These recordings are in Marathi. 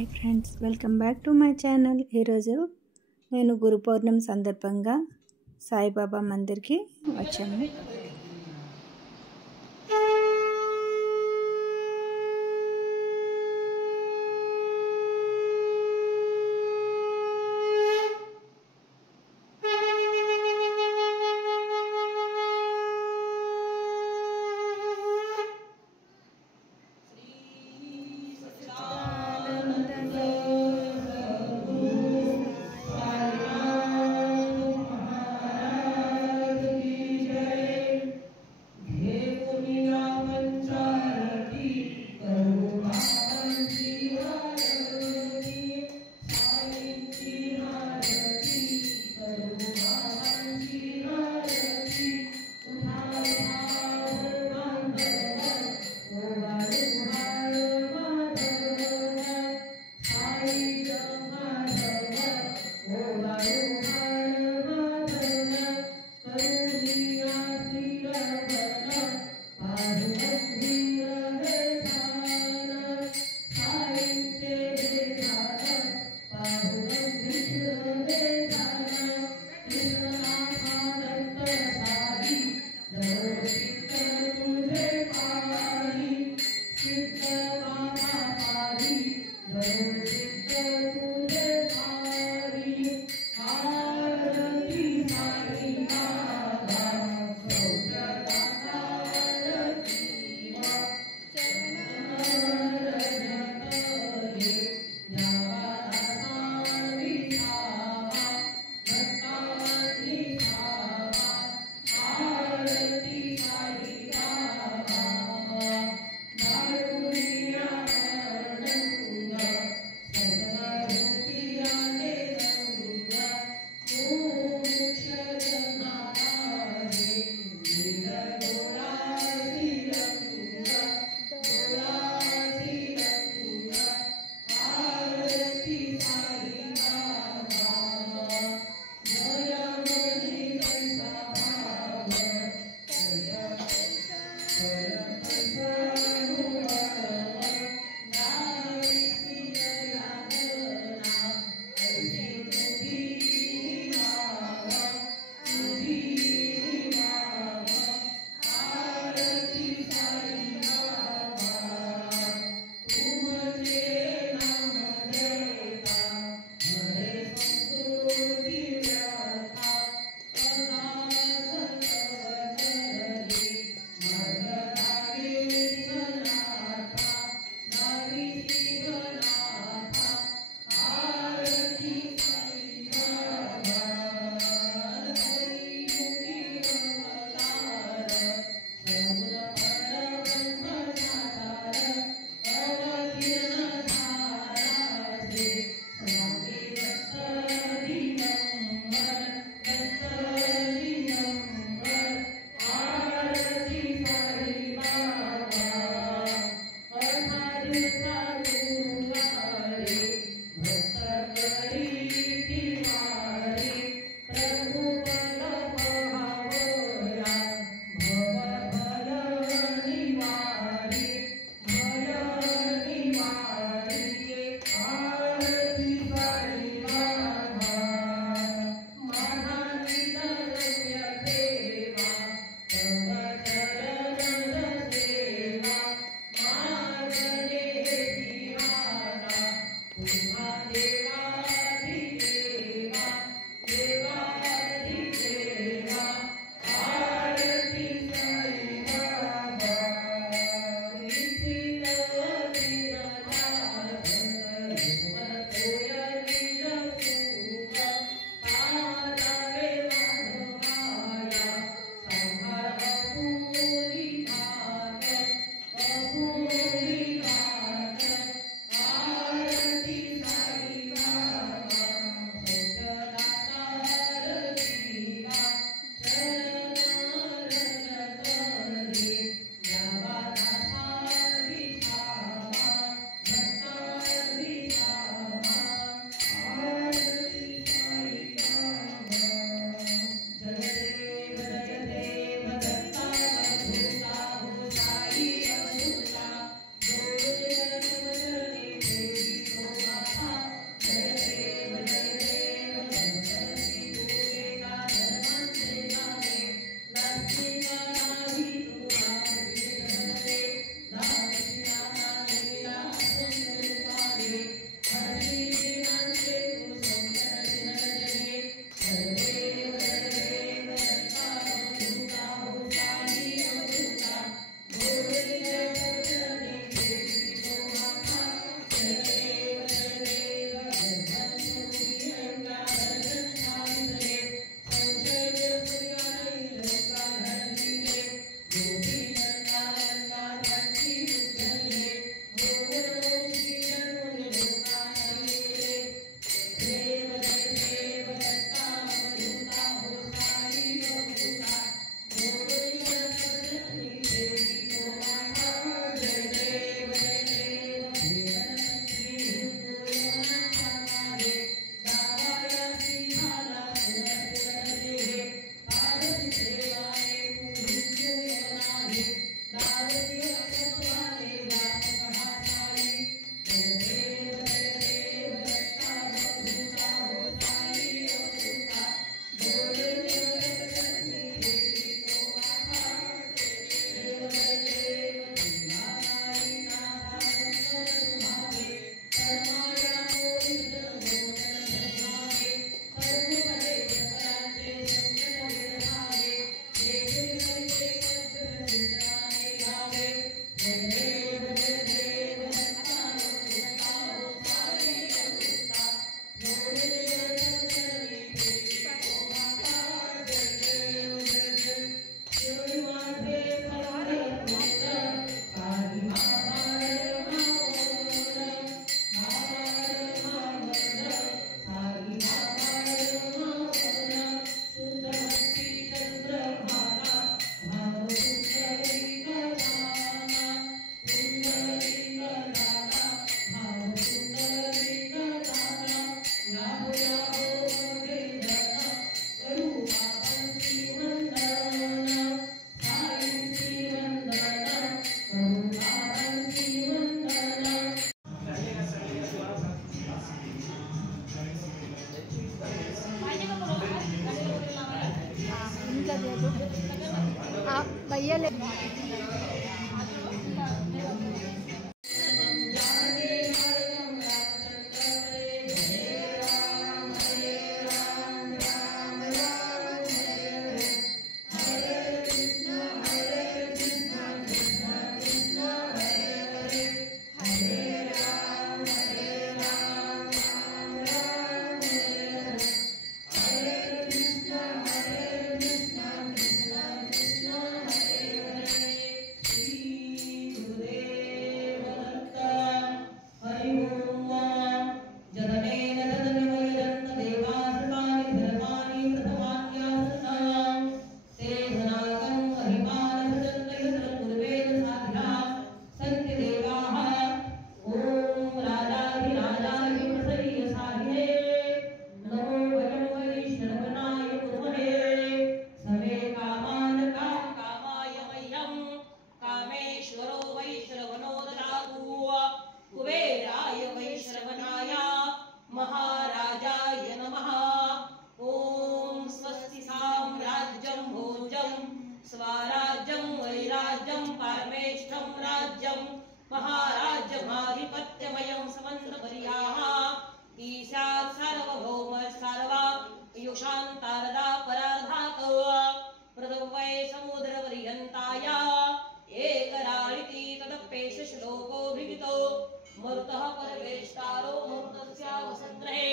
Hi friends, welcome back to my channel. ఈరోజు నేను గురు పౌర్ణమి సందర్భంగా సాయిబాబా మందిర్కి వచ్చాను. मरुतः परवेष्टारो मुहूर्तस्यावसन्द्रहे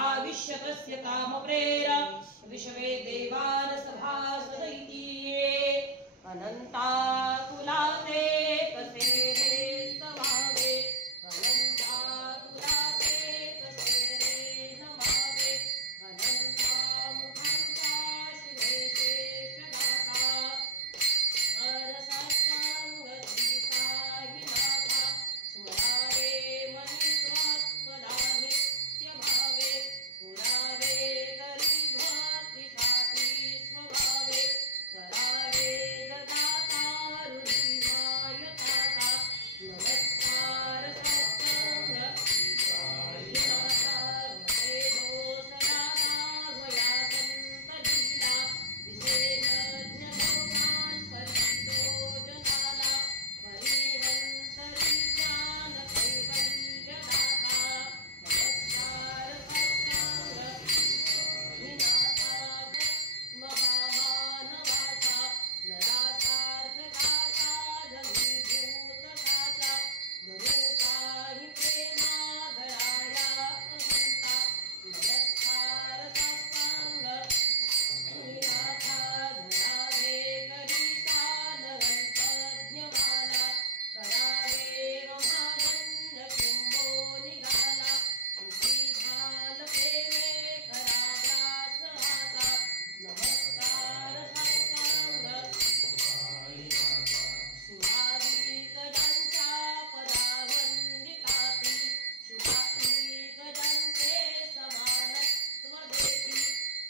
आविश्यकस्य कामप्रेर विश्वे देवान् सभासदैति अनन्ताकुलाते कसेरे स्तभावे अनन्ताकुलाते कसेरे नमावे अनन्तामुखान्ता शिवे शेषदाता अरसाङ्गीताहिनाथा स्मरावे मणित्वत्पदा नित्यभावे पुरावे तरी भक्तिसाठी स्वभावे करावे गदातारुणिमाय ताता नमस्कार सत्संग सदा संतलीला विशेषज्ञ परिजनाला परिहंतरी ज्ञान कैवल्यदाता नमस्कार सत्संग विनाथा महामानवाचा नरासार्थकाचा धनीभूतकाचा धनुषाहि प्रेमादराया अहंता नमस्कार सत्संग विनाथा धरावे करिता नरंतज्ञमाला करावे महागण्य किंबो निघाला झाल प्रेमे कराव्यास आता नमस्कार सत्संग सुहादिकजंचा पदावंदितापि शुभादिकजंचे समानत्व देती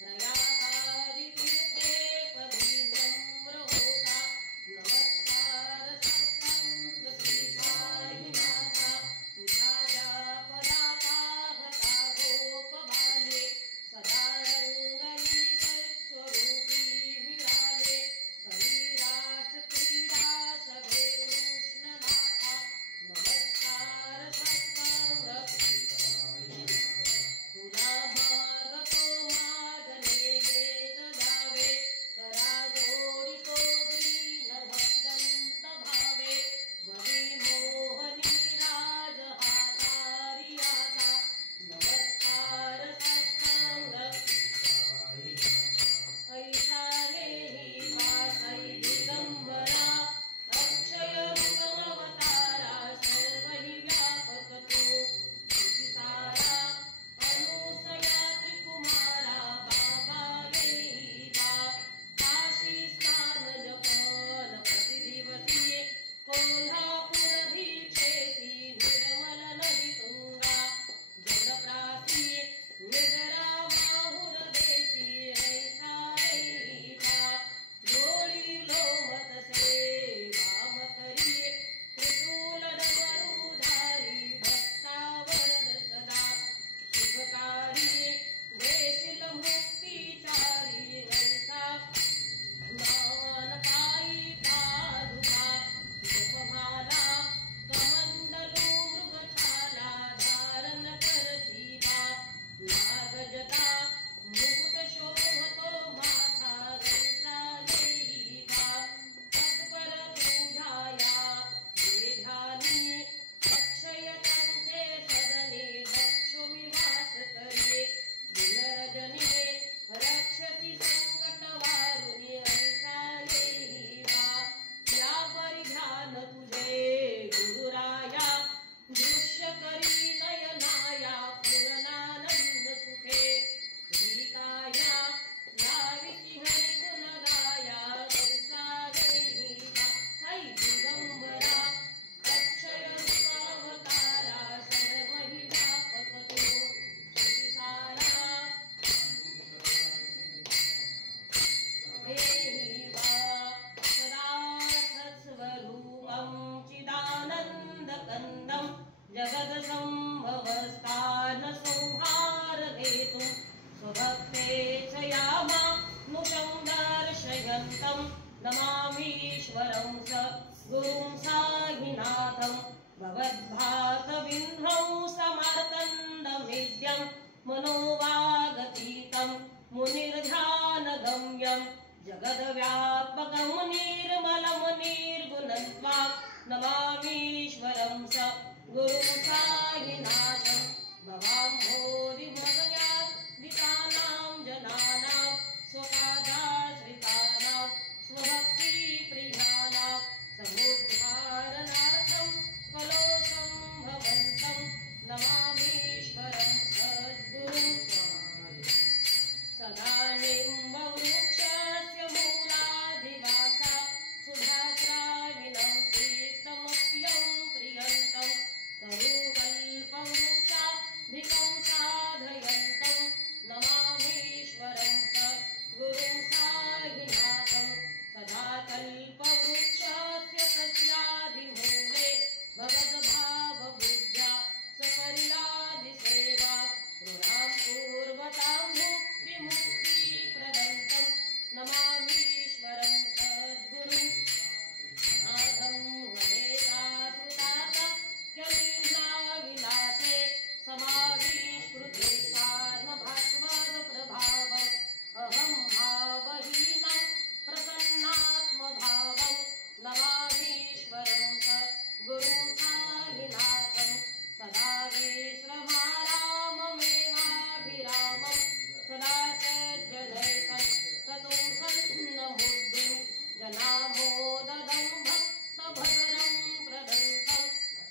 प्रयागादितीर्थे परिभ्रम्र होता नमस्कार सत्संग श्रीसाईनाथा तुझ्या ज्या पदाता हता गोपबाले सदा रंगली स्वरूपी विराले करीरास क्रीडा सभे कृष्णनाथा नमस्कार सत्संग तुला मागतो मागणे हेत जावे करा जोडितो दीन भक्तंत भावे भवी मोहनी राज हातारी आता नमस्कार सत्संग ऐशानेहि वासै दिगंबरा अक्षय रूपमवतारा सर्वहि व्यापक तो सारा अनुसया त्रिकुमारा बाबा येईबा काशी स्नान जपन प्रतिदिवसी कोल्हापूर दीक्षेसी निर्मल नदी तुंगा जलप्रासी निगरा माहुर देशी ऐसा येईबा डोळी लोमतसे वाम करी त्रिशूल डमरुधारी भक्तावरद सदा शुभकारी देशील मुक्तिचारी ऐसा मान पायी पादुका जपमाला कमंडलू मृगछाला धारण करती बा नागजटा मुकुट शोभतो माथा ऐसा येईबा तत्पर तुझ्याया जे ध्यानी अक्षय त्यांचे सदने लक्ष्मी वास करिये दिनरजनी रक्षसी संकट वारुणी ऐसा येईबा या परिध्यान तुझे गुरुराया दृश्य करी नयनाया पूर्णानंद सुखे श्रीकाया लाविती हरि गुण गाया ऐसा येईबा साई दिगंबरा अक्षय रूपावतारा सर्वहि व्यापक तो सारा देहिवा सदा सत्स्वरूपं चिदानन्दकन्दं जगदसंभवस्थान संहारहेतुं स्वभक्तेच्छयामा नुषं दर्शयन्तं नमामीश्वरं स गुरुं साहिनाथं भगवद्भातविन्धौ समर्तन्दमिद्यं मनोवागतीतं मुनिर्ध्यानगम्यं जगद्व्यापकं निर्मलं निर्गुणत्वात् नमामीश्वरं स गुरुं साईनाथं भवाम्भोधिमदयात् दितानां जनानां स्वपादाश्रितानां स्वभक्तिप्रियाणां समुद्धारणार्थं कलोसंभवन्तं नमामीश्वरं सद्गुरुं सदा निम्बवृक्षस्य मूलाधिवासा सुधाश्राविणं प्रीतमप्यं प्रियन्तं तरुकल्पवृक्षाधिकं साधयन्तं नमामीश्वरं सद्गुरुं साईनाथं सदा कल्पवृक्षस्य सस्यादिमूले भगवद्भावबुद्ध्या सपरिलादिसेवा नृणां पूर्वतां मुक्तिप्रदन्तं नमामीश्वरं सद्गुरुं नाथं वदेतासुताता कलिनाविलासे समाविष्कृते सार्वभास्वरप्रभावम् अहं भावहीनं प्रसन्नात्मभावं नमामीश्वरं सद्गुरुं साईनाथं सदा विश्रमाराममेवाभिरामं सदा सज्जनैकं ततुं सन्नमुद्धिं जनामोददं भक्तभद्रं प्रदन्तं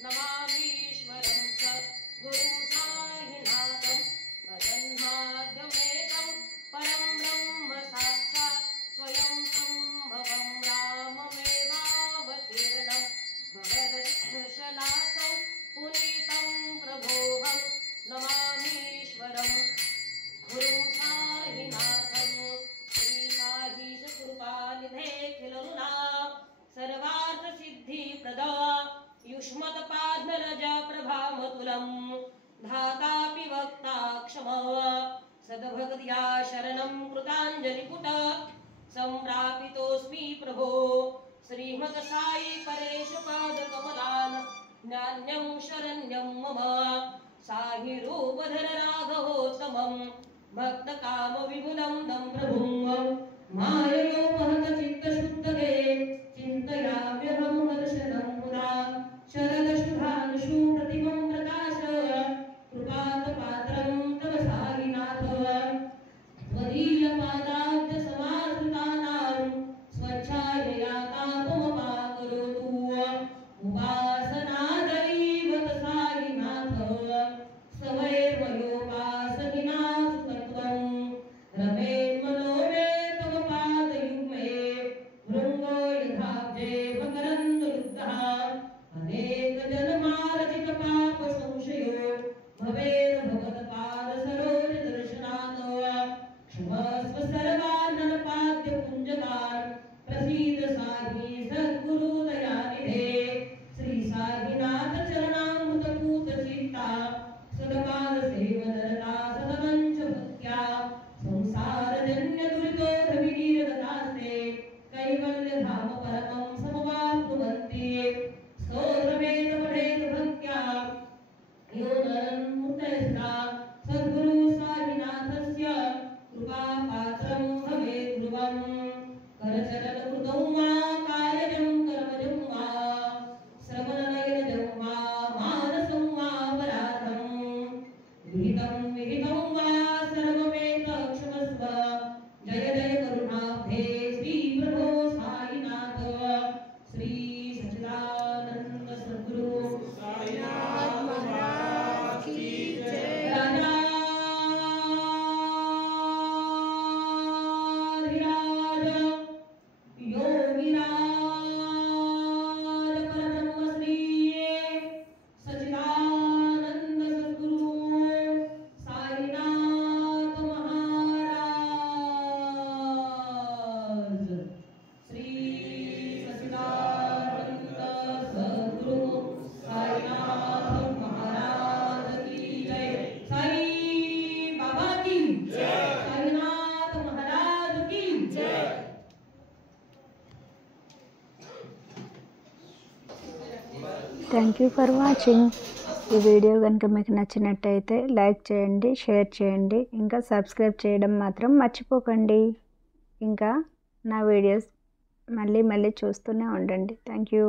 नमामीश्वरं सद्गुरुं साईनाथं तजन्माद्यमेकं परं ब्रह्म साक्षात् स्वयं सम्भवं राममेवावतीर्णं भगदशलासं पुनीतं प्रभोहं नमामीश्वरं गुरुं साईनाथं श्रीसाईशकृपानिधे खिलरुणा सर्वार्थसिद्धिप्रदा युष्मत्पाद्मरजप्रभामतुलं धातापि वक्ता क्षमा सद्भक्त्या शरणं कृताञ्जलिपुट सम्प्रापितोऽस्मि प्रभो श्रीमत्साई परेशपादकमलान् नान्यं शरण्यं मम साहि रूपधर राघवोत्तमं भक्तकामविपुलं तं प्रभुं माययोपहतचित्तशुद्धये चिन्तयाम्यहं हर्षणं मुदा शरदशुधांशु प्रतिमं प्रकाश कृपातपात्रं तव साईनाथ त्वदीयपादाब्जसमाश्रितानां स्वच्छायया तापमपाकरोतु उपासनादैवत साईनाथ सवैर्मयोपासनिना सुखत्वं रमेन्मनो मे तव पादयुग्मे भृङ्गो यथाब्जे मकरन्दलुब्धः अनेकजन्मार्जितपापसंशयो भवेद् भगवत्पादसरोजदर्शनात् क्षमस्व सर्वान्नपाद्यपुञ्जकान् प्रसीद साई सद्गुरुदयानिधे श्री साईनाथ चरणामृतपूतचित्ता सदपादसेवनरता सदनञ्च भक्त्या संसारजन्यदुरितोर्धविनिर्गतास्ते कैवल्यधाम परमं समवाप्नुवन्ति स्तोत्रमेत पठेत भक्त्या यो नरन्मुक्तयस्ता सद्गुरु साईनाथस्य कृपापात्रं भवेत् ध्रुवं करचरणकृतं वा कार्यजं कर्मजं वा श्रवणनयनजं वा मानसं वा पराधं विहितं वा सर्वमेतक्षमस्व जय जय करुणाब्धे श्री प्रभो साईनाथ श्री सच्चिदानंद सद्गुरु साईनाथ महाराज की जय राजाधिराज योगिराज परब्रह्म श्री सच्चिदानंद सद्गुरु साईनाथ महाराज श्री सच्चिदानंद सद्गुरु साईनाथ महाराज की जय साई बाबा की जय साईनाथ महाराज की जय థ్యాంక్ యూ ఫర్ వాచింగ్. ఈ వీడియో కనుక మీకు నచ్చినట్టయితే లైక్ చేయండి, షేర్ చేయండి, ఇంకా సబ్స్క్రైబ్ చేయడం మాత్రం మర్చిపోకండి. ఇంకా నా వీడియోస్ మళ్ళీ చూస్తూనే ఉండండి. Thank you.